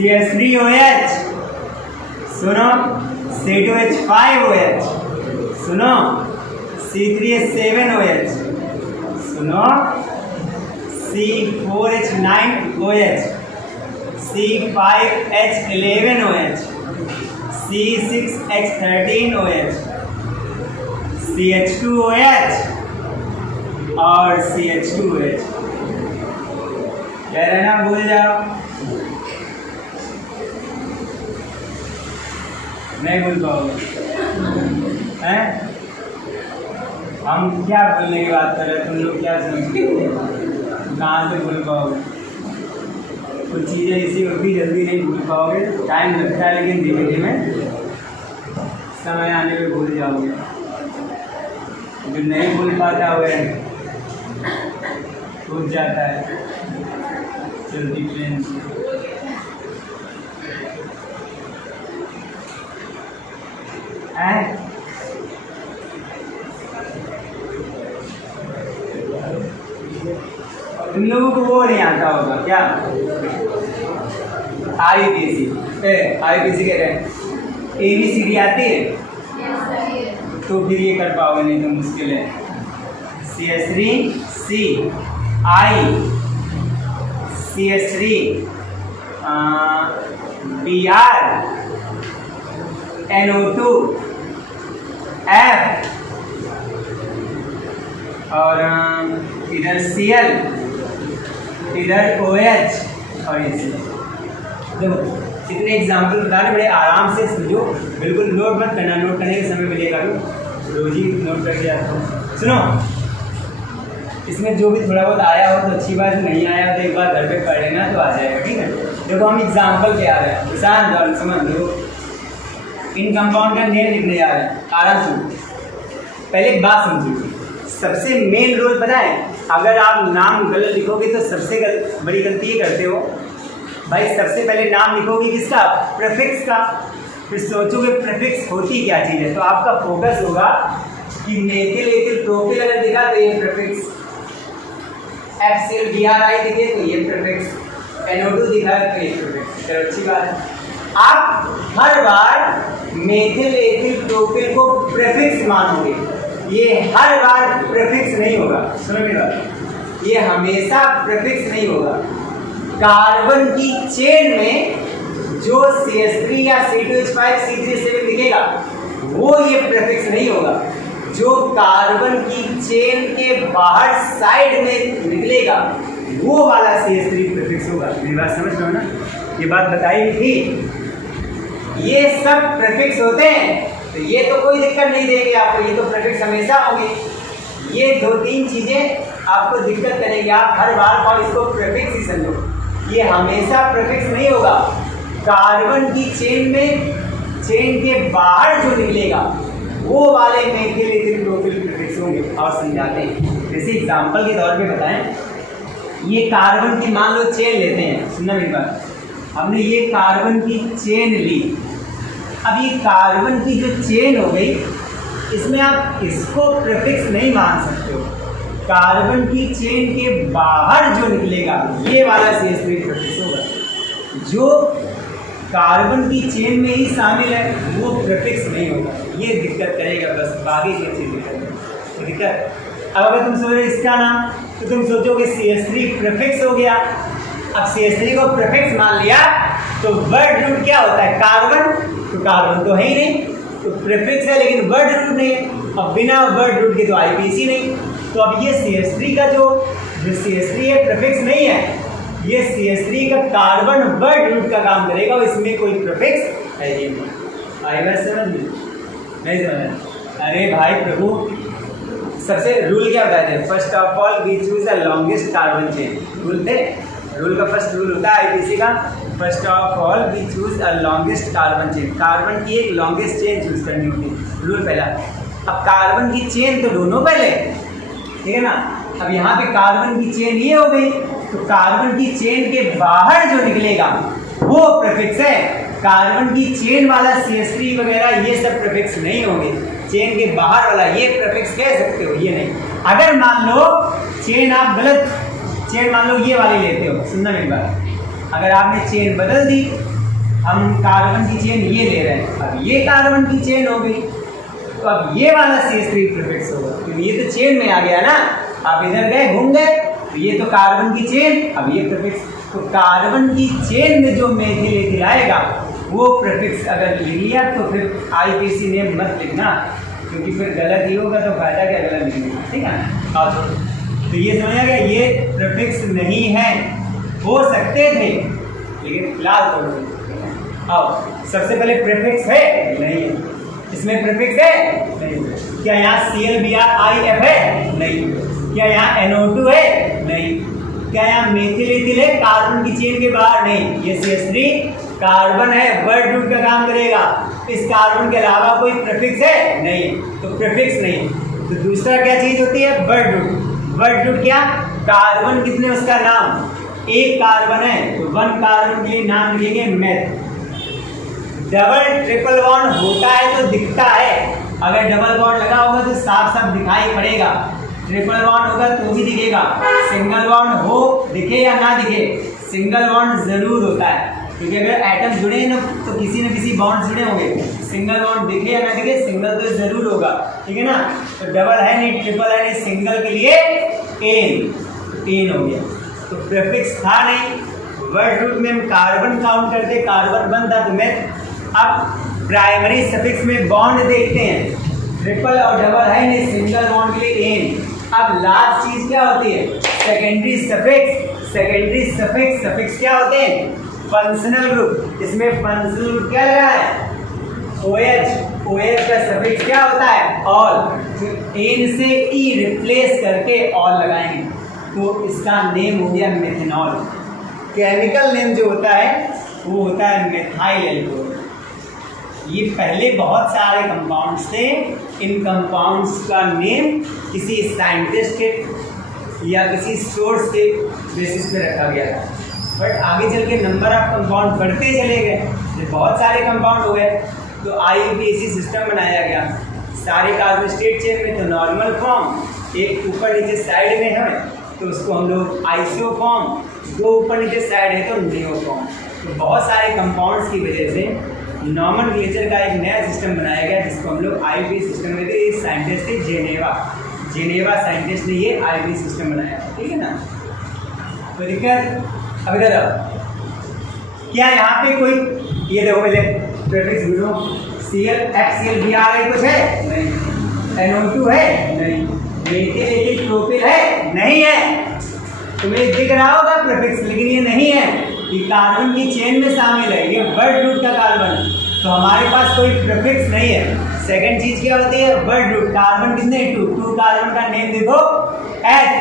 CH3OH, सुनो C2H5OH, सुनो C3H7OH, सुनो C4H9OH, C5H11OH, C6H13OH, CH2OH और CH2OH। कह रहे ना भूल जाओ, नहीं भूल पाओगे हैं? हम क्या भूलने की बात कर रहे हैं, तुम लोग क्या समझते हो? कहाँ से भूल पाओगे? कुछ चीज़ें इसी उतनी जल्दी नहीं भूल पाओगे, टाइम लगता है, लेकिन धीमे धीमे समय आने पे भूल जाओगे। जो नहीं भूल पाता वह टूट जाता है चलती ट्रेन से। तुम लोगों को वो नहीं आता होगा क्या? IPC कह रहे हैं, ABCD आती है? तो फिर ये कर पाओगे, नहीं तो मुश्किल है। CH3 C I, CH3 Br, NO2 F और इधर Cl, इधर OH और ये Cl। देखो इतने एग्जाम्पल बता रहे, बड़े आराम से समझो, बिल्कुल नोट मत करना, नोट करने के समय मिलेगा तो रोज ही नोट करके आता हूँ। सुनो, इसमें जो भी थोड़ा बहुत आया हो तो अच्छी बात, नहीं आया तो एक बार घर पे पढ़ लेना तो आ जाएगा, ठीक है? देखो हम एग्जाम्पल पे आ रहे हैं, किसान समझ लो, इन कंपाउंड का नेम लिखने जा रहे हैं, आराम से। पहले एक बात समझिए, सबसे मेन रोल पता है, अगर आप नाम गलत लिखोगे तो सबसे बड़ी गलती ये करते हो भाई, सबसे पहले नाम लिखोगे किसका? प्रीफिक्स का। फिर सोचोगे प्रीफिक्स होती क्या चीज़ है, तो आपका फोकस होगा कि मेथिल एथिल प्रोपिल अगर दिखा तो ये प्रीफिक्स, FCl BRI दिखे तो ये प्रीफिक्स, NO2 दिखा तो ये प्रीफिक्स। चलो अच्छी बात है, आप हर बार मेथिल एथिल प्रोपिल को प्रीफिक्स मानोगे, ये हर बार प्रीफिक्स नहीं होगा। सुनो मेरी बात, ये हमेशा प्रीफिक्स नहीं होगा। कार्बन की चेन में जो CH3 या C2H5 C3H7 दिखेगा वो ये प्रीफिक्स नहीं होगा। जो कार्बन की चेन के बाहर साइड में निकलेगा वो वाला CH3 प्रीफिक्स होगा। मेरी बात समझ रहे हो ना? ये बात बताई थी, ये सब प्रीफिक्स होते हैं, तो ये तो कोई दिक्कत नहीं देंगे आपको, ये तो प्रीफिक्स हमेशा होंगे। ये दो तीन चीजें आपको दिक्कत करेंगे, आप हर बार और इसको प्रीफिक्स ही समझो, ये हमेशा प्रीफिक्स नहीं होगा। कार्बन की चेन में, चेन के बाहर जो निकलेगा वो वाले मेथिल एथिल प्रोपिल प्रीफिक्स होंगे। और समझाते हैं, जैसे एग्जांपल के तौर पे बताएं, ये कार्बन की मान लो चेन लेते हैं, सुनना मेरी बात, हमने ये कार्बन की चेन ली, अब ये कार्बन की जो चेन हो गई, इसमें आप इसको प्रीफिक्स नहीं मान सकते हो। कार्बन की चेन के बाहर जो निकलेगा ये वाला CH3 प्रीफिक्स होगा। जो कार्बन की चेन में ही शामिल है वो प्रीफिक्स नहीं होगा, ये दिक्कत करेगा, बस बाकी की चीज दिक्कत। अब अगर तुम सोचो इसका नाम, तो तुम सोचोगे CH3 प्रीफिक्स हो गया। अब CH3 को प्रीफिक्स मान लिया तो वर्ड रूट क्या होता है? कार्बन, तो कार्बन तो है ही नहीं, तो प्रीफिक्स है लेकिन वर्ड रूट नहीं है। अब बिना वर्ड रूट के तो IPC नहीं, तो अब ये CH3 का जो CH3 है प्रीफिक्स नहीं है, ये CH3 का कार्बन वर्ड रूट का काम करेगा और इसमें कोई प्रीफिक्स है ही नहीं। आई बात समझ नहीं समझ? अरे भाई प्रभु, सबसे रूल क्या बताते हैं? First of all we choose the longest carbon chain. Rule थे, रूल का फर्स्ट रूल होता है IPC का, first of all we choose a longest carbon chain. Carbon की एक लॉन्गेस्ट चेन चूज करनी होती है, रूल पहला। अब कार्बन की चेन तो दोनों पहले, ठीक है ना? अब यहाँ पे कार्बन की चेन ये हो गई, तो कार्बन की चेन के बाहर जो निकलेगा वो प्रीफिक्स है। कार्बन की चेन वाला CH3 वगैरह ये सब प्रीफिक्स नहीं होंगे। चेन के बाहर वाला ये प्रीफिक्स कह सकते हो, ये नहीं। अगर मान लो चेन आप गलत चेन मान लो ये वाली लेते हो, सुनना मेरी बात, अगर आपने चेन बदल दी हम कार्बन की चेन ये ले रहे हैं, अब ये कार्बन की चेन हो गई, तो अब ये वाला CH3 प्रीफिक्स होगा क्योंकि ये तो चेन में आ गया ना। आप इधर गए घूम गए, तो ये तो कार्बन की चेन, अब ये प्रीफिक्स, तो कार्बन की चेन में जो मेथिल एथिल आएगा वो प्रीफिक्स अगर लिख लिया तो फिर IUPAC नेम मत लिखना, क्योंकि फिर गलत ही होगा तो फायदा क्या गलत लिखने का, ठीक है। और तो ये समझ आ गया, ये प्रीफिक्स नहीं है, हो सकते थे लेकिन फिलहाल तो अब सबसे पहले प्रीफिक्स है नहीं है, इसमें प्रीफिक्स है नहीं। क्या यहाँ ClBrIF है नहीं। क्या यहाँ NO2 है नहीं। क्या यहाँ मेथिल एथिल है कार्बन की चेन के बाहर नहीं। ये CH3 कार्बन है, वर्ड रूट का काम करेगा, इस कार्बन के अलावा कोई प्रीफिक्स है नहीं, तो प्रीफिक्स नहीं। तो दूसरा क्या चीज होती है, वर्ड रूट। वर्ड रूट क्या, कार्बन कितने उसका नाम, एक कार्बन है तो वन कार्बन के लिए नाम लिखेंगे मेथ। डबल ट्रिपल बॉन्ड होता है तो दिखता है, अगर डबल बॉन्ड लगा होगा तो साफ साफ दिखाई पड़ेगा, ट्रिपल बॉन्ड होगा तो भी दिखेगा, सिंगल बॉन्ड हो दिखे या ना दिखे, सिंगल बॉन्ड जरूर होता है, क्योंकि अगर एटम जुड़े हैं ना तो किसी न किसी बॉन्ड जुड़े होंगे, सिंगल बॉन्ड दिखे या ना दिखे सिंगल तो जरूर होगा, ठीक है ना। तो डबल है नहीं, ट्रिपल है नहीं, सिंगल के लिए एन हो गया, तो प्रीफिक्स था नहीं। वर्ड रूट में हम कार्बन काउंट करते, कार्बन बनता तो मेथ। अब प्राइमरी सफिक्स में बॉन्ड देखते हैं, ट्रिपल और डबल है नहीं, सिंगल बॉन्ड के लिए एन। अब लास्ट चीज क्या होती है, secondary suffix. Secondary suffix, suffix क्या होते हैं, फंक्शनल ग्रुप। इसमें फंक्शनल ग्रुप क्या लगा है, OH। OH का सफिक्स क्या होता है, ऑल। एन से ई रिप्लेस करके ऑल लगाएंगे तो इसका नेम हो गया मेथनॉल। केमिकल नेम जो होता है वो होता है मेथाइल एल्कोहल। ये पहले बहुत सारे कंपाउंड्स थे, इन कंपाउंड्स का नेम किसी साइंटिस्ट के या किसी सोर्स के बेसिस पे रखा गया था, बट आगे चल के नंबर ऑफ कंपाउंड बढ़ते चले गए, जब बहुत सारे कंपाउंड हो गए तो IUPAC सिस्टम बनाया गया। सारे कार्बन स्टेट चेन में तो नॉर्मल फॉर्म, एक ऊपर नीचे साइड में है तो उसको हम लोग आइसो फॉर्म, दो ऊपर नीचे साइड है तो नियो फॉर्म। तो बहुत सारे कंपाउंड्स की वजह से नॉमेनक्लेचर का एक नया सिस्टम बनाया गया जिसको हम लोग IUPAC सिस्टम में थे। ये साइंटिस्ट थे जेनेवा साइंटिस्ट ने ये IUPAC सिस्टम बनाया, ठीक है ना। तो दिक्कत अब इधर क्या यहाँ पे कोई, ये देखो पहले प्रीफिक्स ढूंढो, HClBr कुछ है नहीं, NO2 है नहीं, मेथिल एथिल प्रोपिल है नहीं है। तुम्हें दिख रहा होगा प्रीफिक्स, लेकिन ये नहीं है, ये कार्बन की चेन में शामिल है, ये वर्ड रूट का कार्बन, तो हमारे पास कोई प्रीफिक्स नहीं है। सेकंड चीज क्या होती है, वर्ड रूट। कार्बन कितने, 2 कार्बन का नेम देखो H।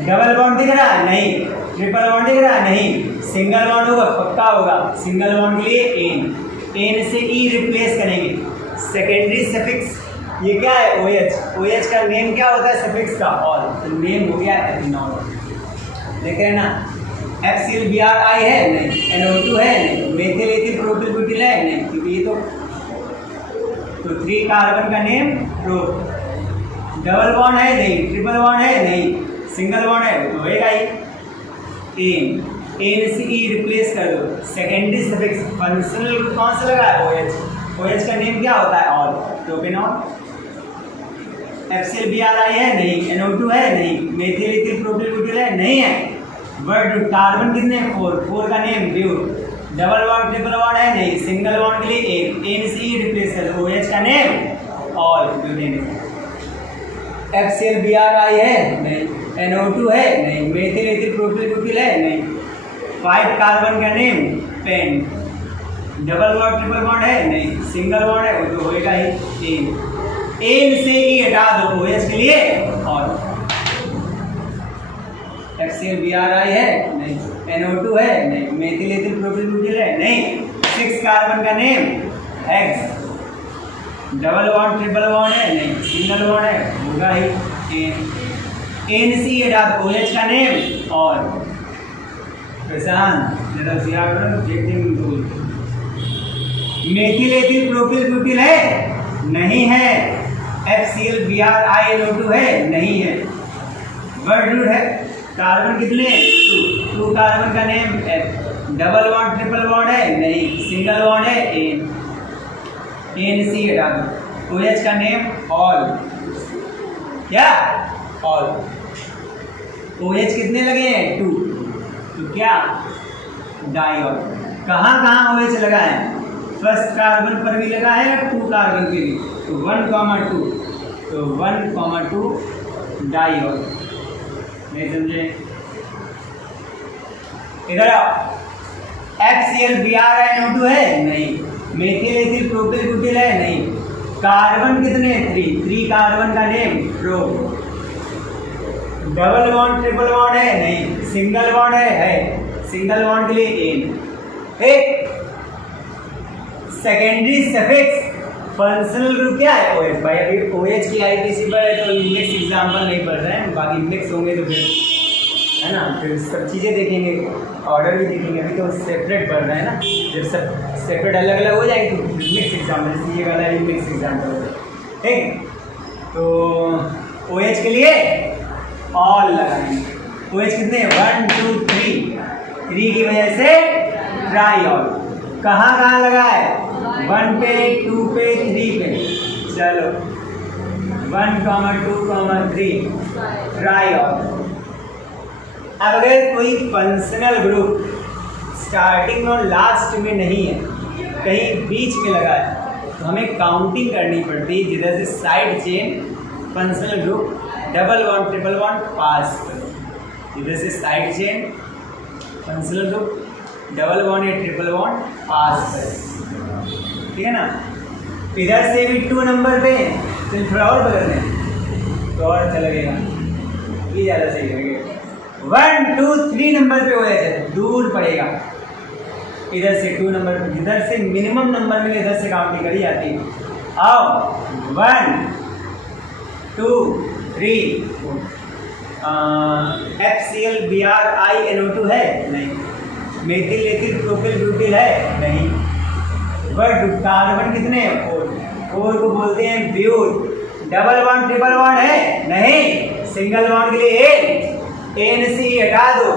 डबल बॉन्ड दिख रहा है नहीं, ट्रिपल बॉन्ड दिख रहा है नहीं, सिंगल बॉन्ड होगा पक्का होगा, सिंगल बॉन्ड के लिए एन से ई रिप्लेस करेंगे। सेकेंडरी सफिक्स ये क्या है, OH का नेम क्या होता है सफिक्स का, और तो नेम हो गया एथेनॉल। देख रहे हैं ना, HClBrI है नहीं, NO2 है नहीं, मेथिल एथिल प्रोपिल ब्यूटिल है नहीं, क्योंकि ये तो 3 कार्बन का नेम प्रो। डबल बॉन्ड है नहीं, ट्रिपल बॉन्ड है नहीं, सिंगल बॉन्ड है तो होएगा ही एन से ई रिप्लेस कर दो। सेकेंडरी सफिक्स फंक्शनल ग्रुप कौन सा लगा है, OH का नेम क्या होता है, ऑल, प्रोपेनॉल। HClBrI है नहीं, NO2 है नहीं, मेथिल एथिल प्रोपिल ब्यूटिल है नहीं है। वर्ड कार्बन कितने, 4 का name but. Double bond triple bond है नहीं, सिंगल बॉन्ड के लिए एन से ई रिप्लेस कर दो, OH का नेम ऑल, ब्यूटेन। HClBrI है नहीं, NO2 है नहीं, मेथिल एथिल प्रोपिल ब्यूटिल है नहीं, 5 कार्बन का name pent. Double bond triple bond है नहीं, सिंगल बॉन्ड है वो तो होएगा ही एन से ई हटा दो, OH के लिए और। HClBrI है नहीं, NO2 है नहीं, मेथिल एथिल प्रोपिल ब्यूटिल है नहीं, 6 कार्बन का name hex. Double bond triple bond है नहीं, सिंगल बॉन्ड है होगा ही एन से ई हटा दो, OH का नेम और। मेथिल एथिल प्रोपिल ब्यूटिल है नहीं है, HClBrI NO2 है नहीं है। वर्ड रूट है, कार्बन कितने, 2 कार्बन का name F। Double bond triple bond है नहीं, सिंगल बॉन्ड है एन, एन सी हटा दो। OH का नेम ऑल, क्या ऑल। OH कितने लगे हैं 2, तो क्या डाइऑल। कहाँ कहाँ OH लगा है, फर्स्ट कार्बन पर भी लगा है और 2 कार्बन के भी, तो 1,2, तो 1,2 डाइऑल। नहीं समझे, इधर आओ। FCl है नहीं, मेथिल एथिल प्रोपिल ब्यूटिल है नहीं, कार्बन कितने 3 कार्बन का name pro. Double bond triple bond है नहीं, सिंगल बॉन्ड है, सिंगल बॉन्ड के लिए एन। एक सेकेंडरी सफिक्स फंक्शनल ग्रुप क्या है OH। भाई अभी OH की IPC पर है तो इंडेक्स एग्जाम्पल नहीं पढ़ रहे हैं, बाकी इंडेक्स होंगे तो फिर है ना, फिर सब चीज़ें देखेंगे, ऑर्डर भी देखेंगे। अभी तो सेपरेट पढ़ रहे हैं ना, जब सब सेपरेट अलग अलग हो जाएंगे तो मिक्स एग्जाम्पल, जैसे ये वाला भी मिक्स एग्जाम्पल हो जाए। ठीक, तो OH के लिए ऑल लगाएंगे। OH कितने 1 2 3 की वजह से ट्राइऑल। कहाँ कहाँ लगा है 1 पे 2 पे 3 पे, चलो 1, 2, 3 ट्राइऑल। अब अगर कोई फंक्शनल ग्रुप स्टार्टिंग और लास्ट में नहीं है, कहीं बीच में लगा है, तो हमें काउंटिंग करनी पड़ती है। जिधर से side chain functional group double bond triple bond pass करो, जिधर से side chain functional group double bond या ट्रिपल बॉन्ड पास करो, ठीक है ना। इधर से भी 2 नंबर पे, तो थोड़ा और बदल दें तो और अच्छा लगेगा, ये ज़्यादा सही लगेगा। 1 2 3 नंबर पे हो जाए दूर पड़ेगा, इधर से 2 नंबर पे, इधर से मिनिमम नंबर मिले इधर से काउंटिंग करी जाती है। आओ 1 2 3 FCl BrINO2 है नहीं, मेथिल एथिल प्रोपिल ब्यूटिल है नहीं, बट कार्बन कितने हैं 4 को बोलते हैं but. Double bond triple bond है नहीं, सिंगल बॉन्ड के लिए NC हटा दो।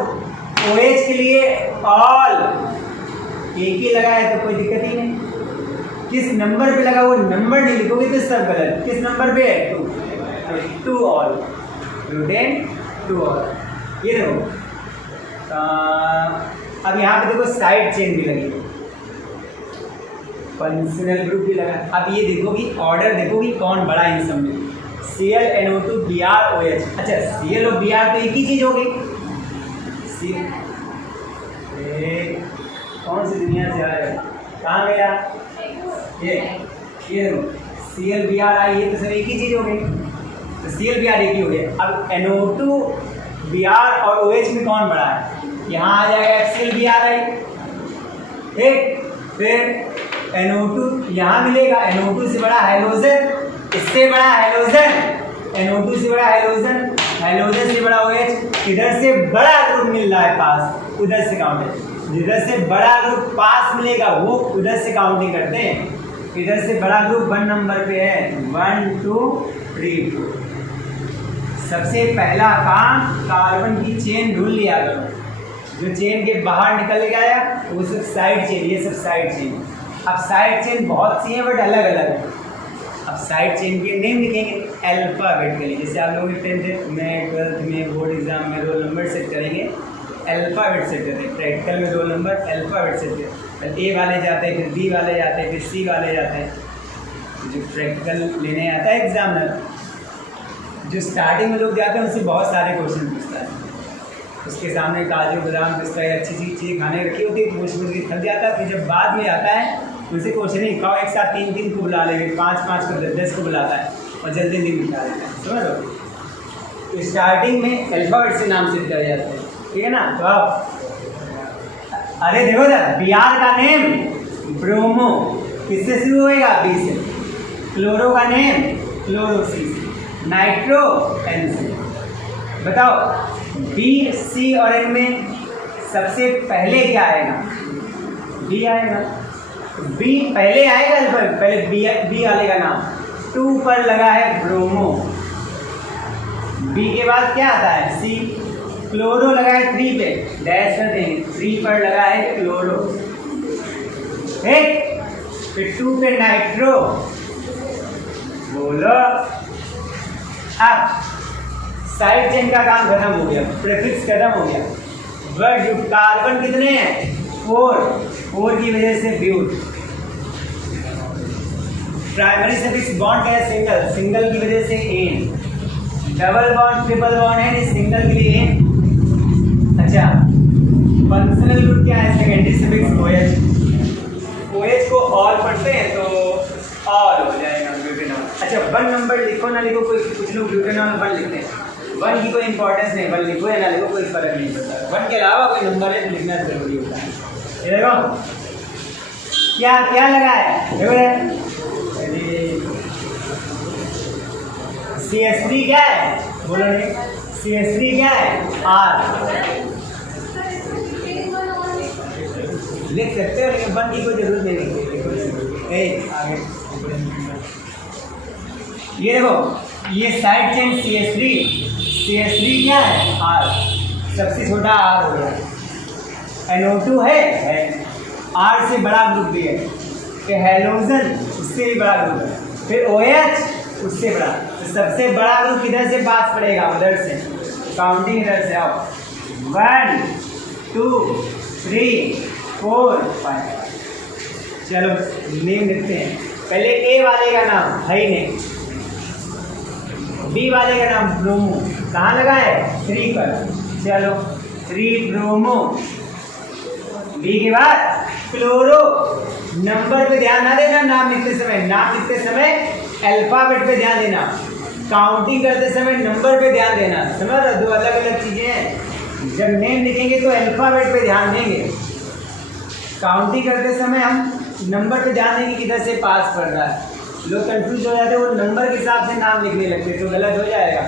OH के लिए ऑल, एक ही लगा है तो कोई दिक्कत ही नहीं। किस नंबर पे लगा वो नंबर नहीं लिखोगे तो सब गलत। किस नंबर पे है 2 ऑल, ब्यूटेन 2 ऑल। ये देखो अब यहाँ पे देखो साइड चेन भी लगी, फंक्शनल ग्रुप भी लगा। अब ये देखो कि ऑर्डर देखो कि कौन बड़ा इन सब में, Cl NO2 Br OH। अच्छा Cl और Br तो एक ही चीज हो गई। कौन सी दुनिया से आ रहा है, कहाँ गया ये देखो Cl Br आई, ये तो सब एक ही चीज हो गई, तो Cl Br एक ही हो गया। अब NO2 Br और OH में कौन बड़ा है, यहाँ आ जाएगा FCl Br आई, ठीक। फिर NO2 यहाँ मिलेगा, NO2 से बड़ा हाइड्रोजन, इससे बड़ा हाइड्रोजन, NO2 से बड़ा हाइड्रोजन, हाइड्रोजन से बड़ा OH। इधर से बड़ा ग्रुप मिल रहा है पास, उधर से काउंट, जिधर से बड़ा ग्रुप पास मिलेगा वो उधर से काउंटिंग करते हैं। इधर से बड़ा ग्रुप 1 नंबर पे है 1 2 3 4। सबसे पहला काम कार्बन की चेन ढूंढ लिया करो, जो चेन के बाहर निकल गया वो सब साइड चेन, ये सब साइड चेन। अब साइड चेन बहुत सी है बट अलग अलग है। अब साइड चेन के नेम लिखेंगे अल्फाबेट के लिए, जैसे आप लोग 10th में 12th में बोर्ड एग्जाम में रोल नंबर सेट करेंगे, अल्फाबेट सेट करते हैं। प्रैक्टिकल में रोल नंबर अल्फाबेट सेट करते हैं, ए वाले जाते हैं, फिर बी वाले जाते हैं, फिर सी वाले जाते हैं। जो प्रैक्टिकल लेने आता है एग्जाम में, जो स्टार्टिंग में लोग जाते हैं उससे बहुत सारे क्वेश्चन पूछता है। उसके सामने काजू बादाम पिस्ता अच्छी चीज़ खाने रखी होती है, पूछ के थक जाता है। फिर जब बाद में आता है उनसे क्वेश्चन ही खाओ, एक साथ 3 को बुला लेंगे, 5 को 10 को बुलाता है और जल्दी बिठा देता है, समझ लो। तो स्टार्टिंग में अल्फाबेट से नाम सेट कर जाते हैं, ठीक है ना। तो अब अरे देखो ना, Br का नेम ब्रोमो, किससे शुरू होएगा बी से, क्लोरो का नेम क्लोरो सी से, नाइट्रो एन से। बताओ बी सी और एन में सबसे पहले क्या आएगा, बी आएगा। बी पहले आएगा अल्फाबेट, पहले बी वाले का नाम 2 पर लगा है ब्रोमो। बी के बाद क्या आता है सी, क्लोरो लगा है 3 पे, डैश कर देंगे, 3 पर लगा है क्लोरो, ठीक। फिर 2 पे नाइट्रो, बोलो। अब साइड चेन का काम खत्म हो गया, प्रीफिक्स खत्म हो गया। वर्ड कार्बन कितने हैं? 4 की वजह से ब्यूट। प्राइमरी सफिक्स बॉन्ड क्या है? सिंगल, सिंगल की वजह से ane. Double bond triple bond है, सिंगल के लिए एन। अच्छा, फंक्शनल ग्रुप क्या है? Secondary suffix OH। OH को ऑल पढ़ते हैं तो ऑल हो जाएगा ब्यूटेनॉल। अच्छा, 1 नंबर लिखो ना लिखो, कोई कुछ लोग ब्यूटेनॉल 1 लिखते हैं, 1 की कोई इंपॉर्टेंस नहीं, 1 लिखो या ना लिखो कोई फर्क नहीं पड़ता। 1 के अलावा कोई नंबर है तो लिखना जरूरी होता है। ये देखो क्या क्या लगा है, देखो CH3 क्या है? बोलो नहीं, CH3 क्या है? R। लिख सकते हो लेकिन 1 की कोई जरूरत नहीं। आगे ये देखो, ये साइड चेन CH3 क्या है? R, सबसे छोटा R हो गया। NO2 है, R से बड़ा ग्रुप भी है, फिर हेलोजन उससे भी बड़ा ग्रुप है, फिर OH उससे बड़ा। तो सबसे बड़ा ग्रुप किधर से पास पड़ेगा? उधर से, काउंटिंग इधर से आओ, 1 2 3 4 5। चलो नेम लिखते हैं। पहले A वाले का नाम है ही नहीं, B वाले का नाम ब्रोमो, कहाँ लगा है? 3 पर। चलो 3 ब्रोमो। B के बाद क्लोरो। नंबर पे ध्यान ना देना, नाम लिखते समय अल्फाबेट पे ध्यान देना, काउंटिंग करते समय नंबर पे ध्यान देना, समझ रहे? 2 अलग अलग चीजें हैं। जब नेम लिखेंगे तो अल्फाबेट पे ध्यान देंगे, काउंटिंग करते समय हम नंबर पे ध्यान देंगे किधर से पास पड़ रहा है। लोग कंफ्यूज हो जाते हैं, वो नंबर के हिसाब से नाम लिखने लगते तो गलत हो जाएगा।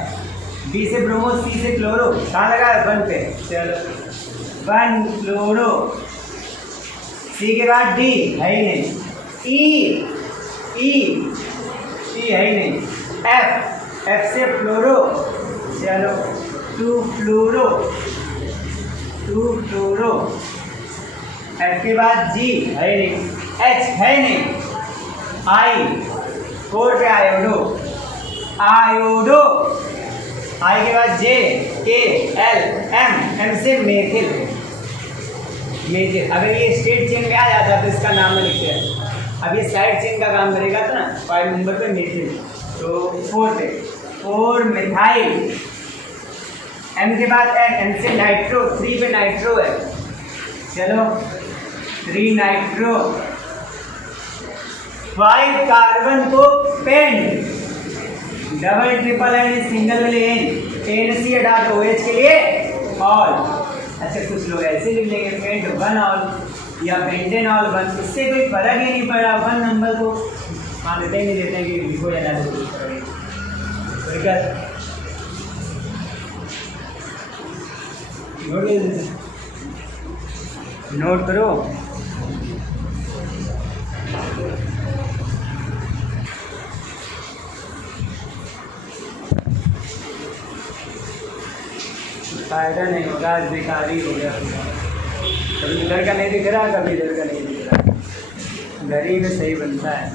B से ब्रोमो, C से क्लोरो, कहाँ लगा है? 1 पे। चलो 1 क्लोरो। C के बाद D है ही नहीं, E है ही नहीं, F से फ्लोरो, चलो 2 फ्लोरो, F के बाद G है ही नहीं, H है ही नहीं, I 4 पे आयोडो, I के बाद J K L M से मेथिल। अगर ये स्टेट चेन में आ जाता तो इसका नाम में लिखते हैं। अब ये साइड चेन का काम करेगा तो ना 5 नंबर पे मेथिल, तो 4 पे 4 मिथाइल। M के बाद N से नाइट्रो, 3 पे नाइट्रो है, चलो 3 नाइट्रो। 5 कार्बन को pent, double triple ane single के लिए एन सी हटा दो, OH के लिए ऑल। अच्छा, कुछ लोग ऐसे लिख लेंगे पेंट 1 ऑल या पेंटेनॉल 1, इससे कोई फर्क ही नहीं पड़ा। 1 नंबर को मान लेते नहीं देते हैं कि लिखो या ना नोट करो। फायदा नहीं होगा, आज बेकारी हो गया। कभी इधर का नहीं दिख रहा, कभी इधर का नहीं दिख रहा, घर ही में सही बनता है।